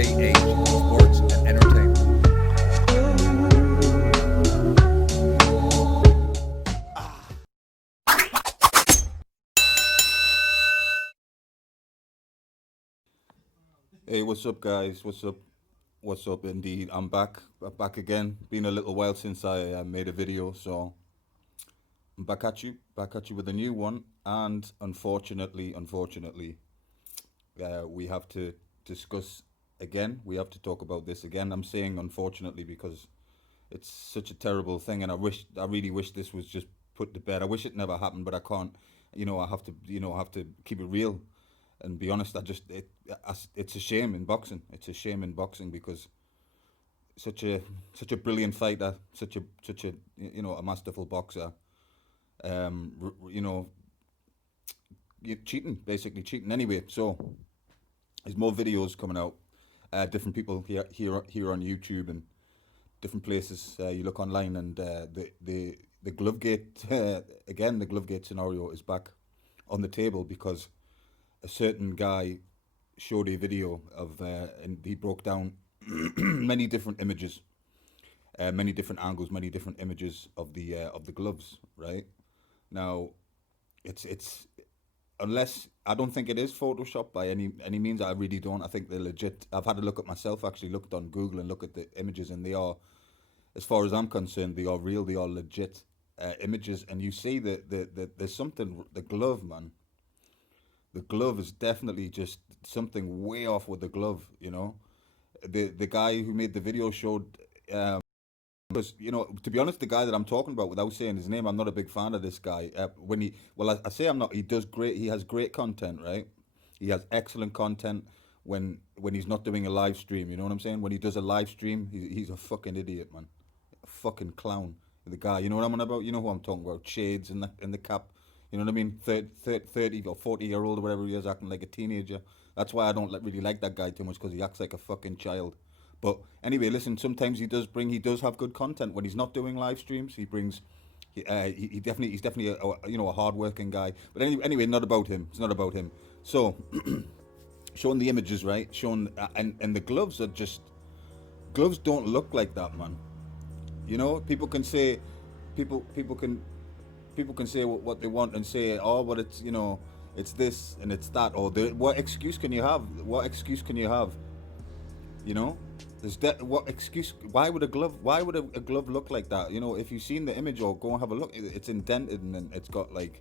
JH Sports and Entertainment. Hey, what's up, guys? What's up? What's up? Indeed, I'm back. Back again. Been a little while since I made a video, so I'm back at you. Back at you with a new one. And unfortunately, we have to discuss again. We have to talk about this again. I'm saying unfortunately because it's such a terrible thing, and I really wish this was just put to bed. I wish it never happened, but I can't. I have to. I have to keep it real and be honest. It's a shame in boxing. It's a shame in boxing because such a such a brilliant fighter, such a a masterful boxer. You know, you're cheating, basically cheating. Anyway, so there's more videos coming out. Different people here on YouTube and different places. You look online, and the Glovegate again. The Glovegate scenario is back on the table because a certain guy showed a video of and he broke down many different images, many different angles, many different images of the gloves. Right now, it's unless I don't think it is Photoshop by any means. I really don't. I think they're legit. I've had a look at myself. Actually, looked on Google and look at the images, and they are, as far as I'm concerned, they are real. They are legit images. And you see that there's something. The glove, man. The glove is definitely just something way off with the glove. The guy who made the video showed. Because to be honest, the guy that I'm talking about, without saying his name, I'm not a big fan of this guy. I say I'm not. He does great. He has great content, right? He has excellent content when he's not doing a live stream. You know what I'm saying? When he does a live stream, he's a fucking idiot, man. A fucking clown. The guy. You know what I'm on about? You know who I'm talking about? Shades and the cap. You know what I mean? 30 or 40-year-old or whatever he is, acting like a teenager. That's why I don't really like that guy too much, because he acts like a fucking child. But anyway, listen. Sometimes he does have good content when he's not doing live streams. He brings, he's definitely a hardworking guy. But anyway, not about him. It's not about him. So showing the images, right? Showing and the gloves are just gloves don't look like that, man. People can say, people can say what they want and say, oh, but it's this and it's that, or what excuse can you have? What excuse can you have? You know, there's that. What excuse? Why would a glove? Why would a glove look like that? If you've seen the image or go and have a look, it's indented and then it's got like,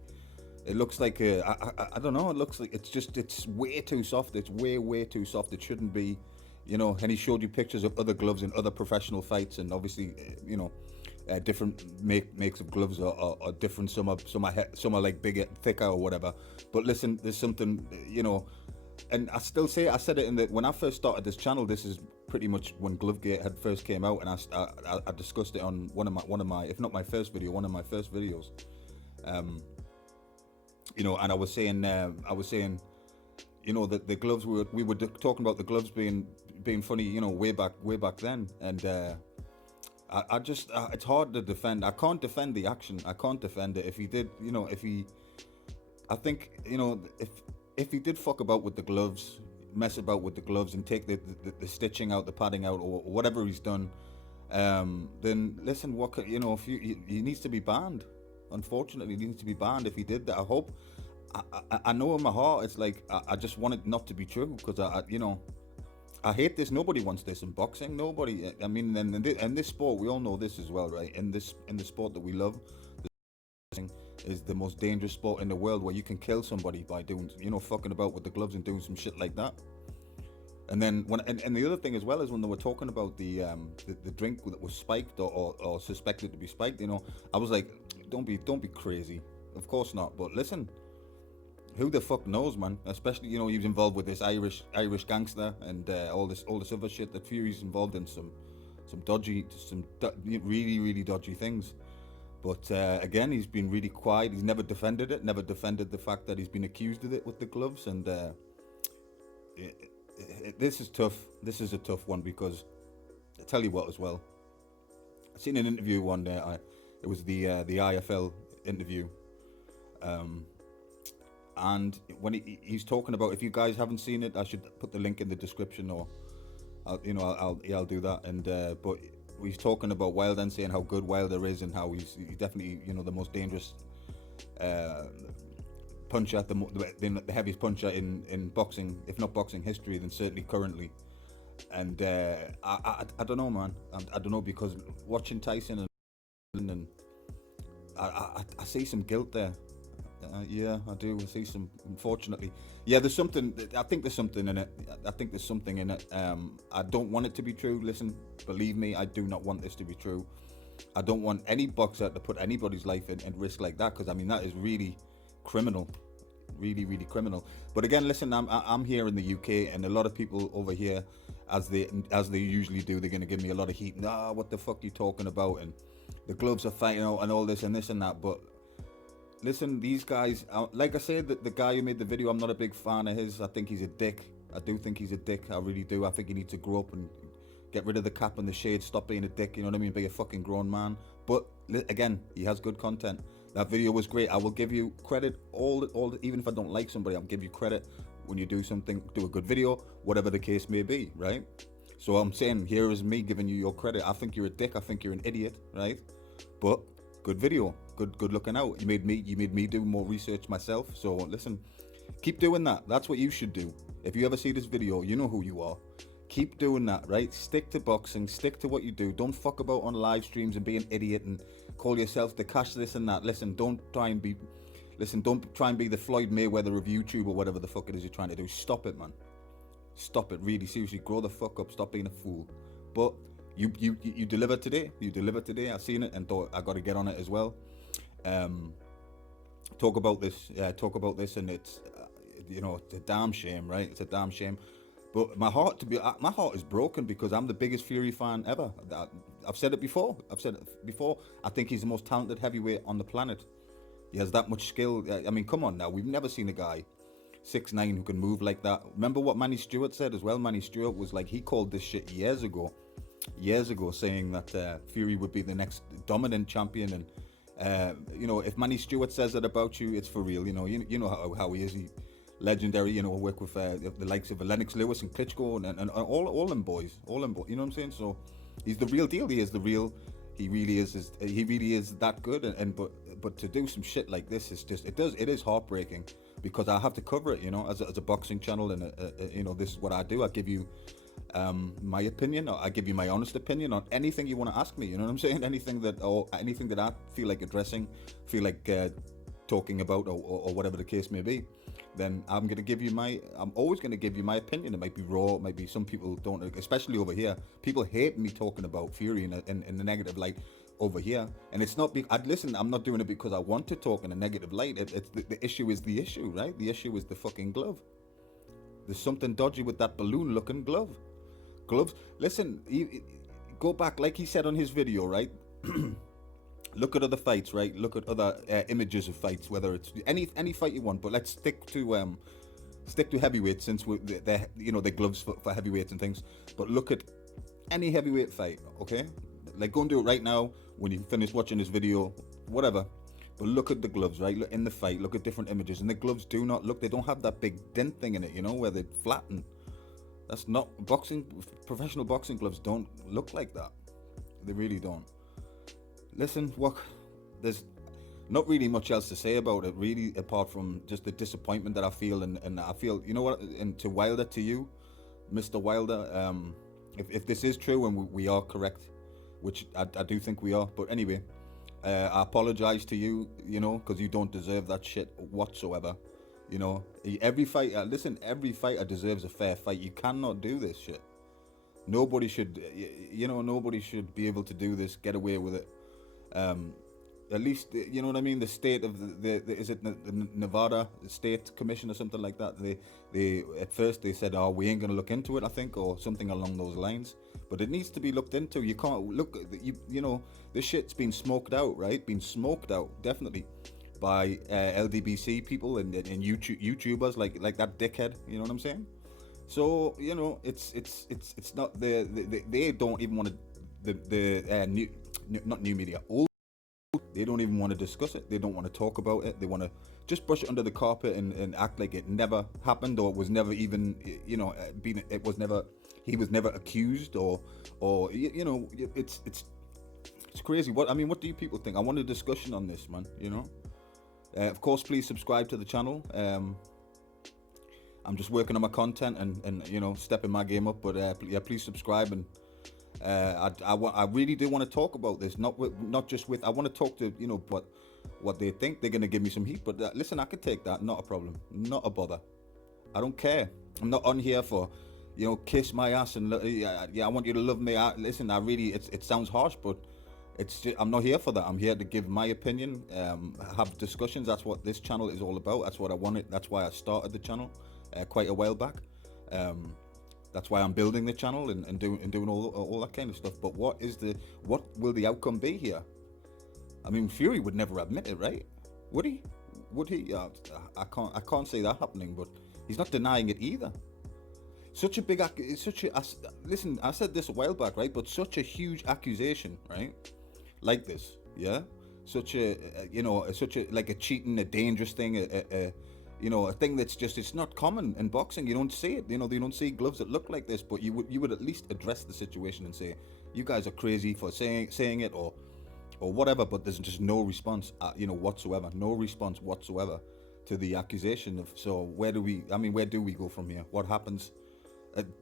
it looks like I don't know. It looks like it's way too soft. It's way too soft. It shouldn't be. And he showed you pictures of other gloves in other professional fights, and obviously, different makes of gloves are different. Some are like bigger, thicker, or whatever. But listen, there's something, and I said it when I first started this channel. This is pretty much when Glovegate had first came out, and I discussed it on one of my, if not my first video, one of my first videos. And I was saying, that the gloves we were talking about the gloves being funny, way back then, and I just it's hard to defend. I can't defend the action. I can't defend it. If he did, I think if he did fuck about with the gloves, mess about with the gloves, and take the stitching out, the padding out, or whatever he's done, then listen, if he needs to be banned. Unfortunately, he needs to be banned if he did that. I hope. I know in my heart it's like I just want it not to be true, because I hate this. Nobody wants this in boxing. Nobody. I mean, in this sport, we all know this as well, right? In the sport that we love, is the most dangerous sport in the world, where you can kill somebody by doing, fucking about with the gloves and doing some shit like that. And then and the other thing as well is when they were talking about the drink that was spiked or suspected to be spiked, I was like, don't be crazy. Of course not. But listen, who the fuck knows, man? Especially, he was involved with this Irish gangster and all this other shit. That Fury's involved in some really dodgy things. But again, he's been really quiet. He's never defended it. Never defended the fact that he's been accused of it with the gloves. And this is tough. This is a tough one, because I tell you what, as well, I seen an interview one day. It was the IFL interview. And when he's talking about, if you guys haven't seen it, I should put the link in the description, or I'll do that. And but he's talking about Wilder and saying how good Wilder is and how he's definitely the most dangerous uh, puncher, the heaviest puncher in boxing, if not boxing history, then certainly currently. And I don't know, man. I don't know, because watching Tyson and I see some guilt there. Yeah, I do. I see some. Unfortunately, yeah. There's something. I think there's something in it. I think there's something in it. I don't want it to be true. Listen, believe me, I do not want this to be true. I don't want any boxer to put anybody's life in risk like that, because I mean that is really criminal, really criminal. But again, listen, I'm here in the UK, and a lot of people over here, as they usually do, they're gonna give me a lot of heat. Nah, what the fuck you talking about? And the gloves are fighting out and all this and this and that. But listen, these guys, like I said, the guy who made the video, I'm not a big fan of his. I think he's a dick. I do think he's a dick. I really do. I think he needs to grow up and get rid of the cap and the shade. Stop being a dick. You know what I mean? Be a fucking grown man. But again, he has good content. That video was great. I will give you credit. Even if I don't like somebody, I'll give you credit when you do something, do a good video, whatever the case may be, right? So I'm saying, here is me giving you your credit. I think you're a dick. I think you're an idiot, right? But good video, good looking out. You made me do more research myself. So listen, keep doing that. That's what you should do. If you ever see this video, you know who you are. Keep doing that, right? Stick to boxing, stick to what you do. Don't fuck about on live streams and be an idiot and call yourself the cash this and that. Listen, don't try and be the Floyd Mayweather of YouTube or whatever the fuck it is you're trying to do. Stop it, man. Stop it, really, seriously. Grow the fuck up. Stop being a fool. But you delivered today. You delivered today. I seen it and thought I got to get on it as well. Talk about this, and it's it's a damn shame, right? It's a damn shame. But my heart is broken, because I'm the biggest Fury fan ever. I've said it before. I think he's the most talented heavyweight on the planet. He has that much skill. I mean, come on now. We've never seen a guy 6'9" who can move like that. Remember what Manny Stewart said as well? Manny Stewart was like, he called this shit years ago, saying that Fury would be the next dominant champion. And if Manny Stewart says it about you, it's for real. You know how he is. Legendary. Work with the likes of Lennox Lewis and Klitschko and all them boys. You know what I'm saying? So he's the real deal. He is the real. He really is. He really is that good. But to do some shit like this is just, it is heartbreaking, because I have to cover it, as a boxing channel, and this is what I do. I give you my opinion, or I give you my honest opinion on anything you want to ask me. You know what I'm saying? Anything that I feel like addressing, feel like talking about, or whatever the case may be, then I'm always going to give you my opinion. It might be raw, it might be, some people don't, especially over here. People hate me talking about Fury in the negative light over here, and it's not. I'm not doing it because I want to talk in a negative light. It's the issue is the issue, right? The issue is the fucking glove. There's something dodgy with that balloon-looking glove. Gloves. Listen, go back, like he said on his video, right? Look at other fights, right? Look at other images of fights, whether it's any fight you want. But let's stick to heavyweight, since the gloves for heavyweights and things. But look at any heavyweight fight, okay? Like, go and do it right now when you finish watching this video, whatever. But look at the gloves, right? Look in the fight. Look at different images, and the gloves do not look. They don't have that big dent thing in it, where they flatten. That's not boxing. Professional boxing gloves don't look like that. They really don't. Listen, there's not really much else to say about it, really, apart from just the disappointment that I feel, and I feel, and to Wilder, to you, Mr. Wilder, if this is true and we are correct, which I do think we are, but anyway, I apologize to you, because you don't deserve that shit whatsoever. Every fighter deserves a fair fight. You cannot do this shit. Nobody should be able to do this, get away with it. At least, you know what I mean, the state of the is it the Nevada State Commission or something like that, they at first they said, oh, we ain't gonna look into it, I think, or something along those lines. But it needs to be looked into. You can't look, this shit's been smoked out, right? Been smoked out, definitely, by LDBC people and YouTubers like that dickhead, you know what I'm saying? So, it's not they don't even want to, not new media, old, They don't even want to discuss it. They don't want to talk about it. They want to just brush it under the carpet and act like it never happened, or it was never even, it was never, he was never accused, or it's crazy. What do you people think? I want a discussion on this, man. Of course, please subscribe to the channel. I'm just working on my content and stepping my game up, but please subscribe. And I really do want to talk about this, not just with, I want to talk to what they think. They're going to give me some heat, but listen, I could take that, not a problem, not a bother. I don't care. I'm not on here for kiss my ass and I want you to love me. Listen, it sounds harsh, but I'm not here for that. I'm here to give my opinion, have discussions. That's what this channel is all about. That's what I wanted. That's why I started the channel quite a while back. That's why I'm building the channel and doing all that kind of stuff. But what will the outcome be here? I mean, Fury would never admit it, right? Would he? I can't say that happening, but he's not denying it either. Listen, I said this a while back, right? But such a huge accusation, right? Like this, yeah? Such a like a cheating, a dangerous thing, a thing that's just, it's not common in boxing. You don't see it. They don't see gloves that look like this, but you would at least address the situation and say, you guys are crazy for saying it or whatever, but there's just no response, whatsoever. No response whatsoever to the accusation of, so where do we go from here? What happens?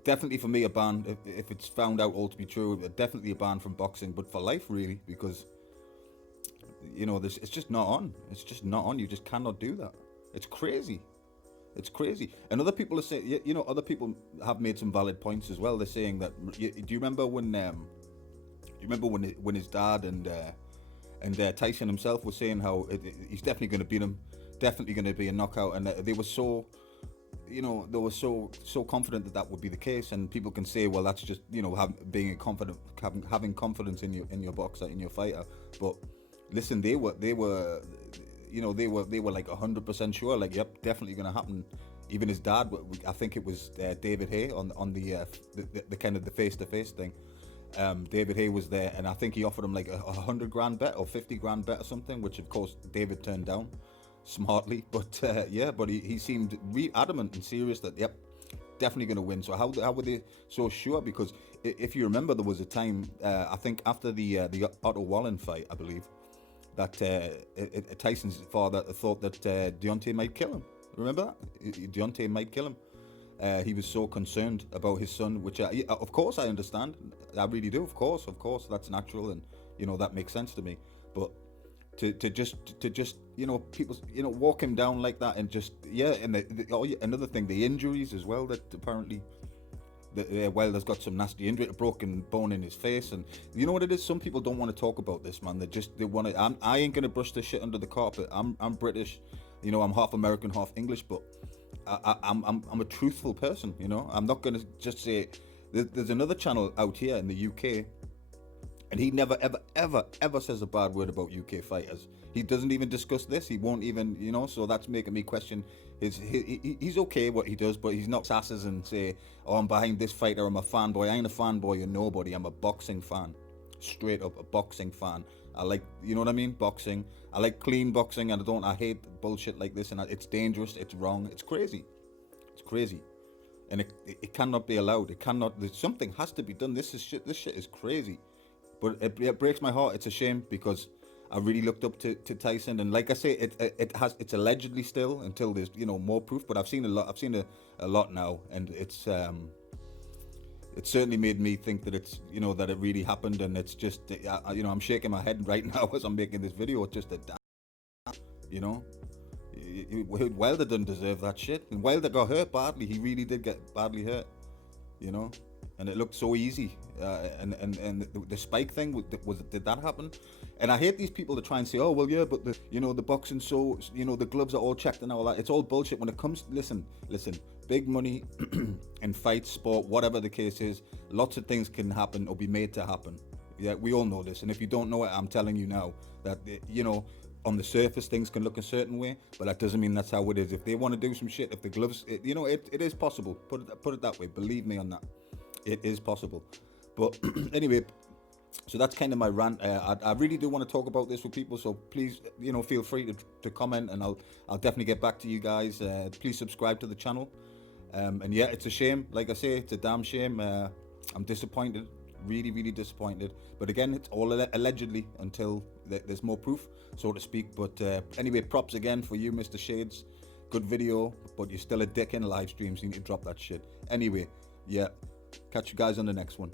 Definitely for me, a ban, if it's found out all to be true, definitely a ban from boxing, but for life, really, because, it's just not on. It's just not on. You just cannot do that. It's crazy. It's crazy. And other people are saying, other people have made some valid points as well. They're saying that, do you remember when his dad and Tyson himself was saying how he's definitely going to beat him, definitely going to be a knockout, and they were so, they were so confident that would be the case. And people can say, well, that's just having confidence in your boxer, in your fighter. But listen, they were like 100% sure, like, yep, definitely going to happen. Even his dad, I think it was David Haye on the kind of the face-to-face thing. David Haye was there, and I think he offered him like a 100 grand bet or 50 grand bet or something, which of course David turned down smartly. But but he seemed adamant and serious that, yep, definitely going to win. So how were they so sure? Because if you remember, there was a time, I think after the Otto Wallin fight, I believe, that Tyson's father thought that Deontay might kill him. Remember that? Deontay might kill him. He was so concerned about his son, which of course I understand. I really do. Of course, that's natural, and that makes sense to me. But to just people walk him down like that, and just and another thing, the injuries as well, that apparently Wilder's got some nasty injury, a broken bone in his face, and you know what it is. Some people don't want to talk about this, man. They want to. I ain't gonna brush this shit under the carpet. I'm British, I'm half American, half English, but I'm a truthful person. I'm not gonna just say. There's another channel out here in the UK, and he never ever says a bad word about UK fighters. He doesn't even discuss this. He won't even, so that's making me question he's okay what he does, but he's not sasses and say, oh, I'm behind this fighter, I'm a fanboy. I ain't a fanboy or nobody. I'm a boxing fan, straight up a boxing fan. I like, what I mean, boxing. I like clean boxing, and I hate bullshit like this, and it's dangerous, it's wrong, it's crazy, and it cannot be allowed. It cannot. Something has to be done. This shit is crazy, but it breaks my heart. It's a shame, because I really looked up to Tyson, and like I say, it's allegedly still, until there's more proof. But I've seen a lot now, and it certainly made me think that it's that it really happened, and it's just I'm shaking my head right now as I'm making this video. It's just Wilder doesn't deserve that shit, and Wilder got hurt badly. He really did get badly hurt, and it looked so easy. And the spike thing, did that happen? And I hate these people that try and say, oh well, yeah, but the boxing, so the gloves are all checked and all that. It's all bullshit when it comes. Listen, big money in fights, sport, whatever the case is, lots of things can happen or be made to happen. Yeah, we all know this, and if you don't know it, I'm telling you now that on the surface things can look a certain way, but that doesn't mean that's how it is. If they want to do some shit, if the gloves, it is possible. Put it that way. Believe me on that. It is possible. But anyway, So that's kind of my rant. I really do want to talk about this with people, so please, feel free to comment, and I'll definitely get back to you guys. Please subscribe to the channel. And yeah, it's a shame. Like I say, it's a damn shame. I'm disappointed, really, really disappointed. But again, it's all allegedly until there's more proof, so to speak. But anyway, props again for you, Mr. Shades. Good video, but you're still a dick in live streams. You need to drop that shit. Anyway, yeah, catch you guys on the next one.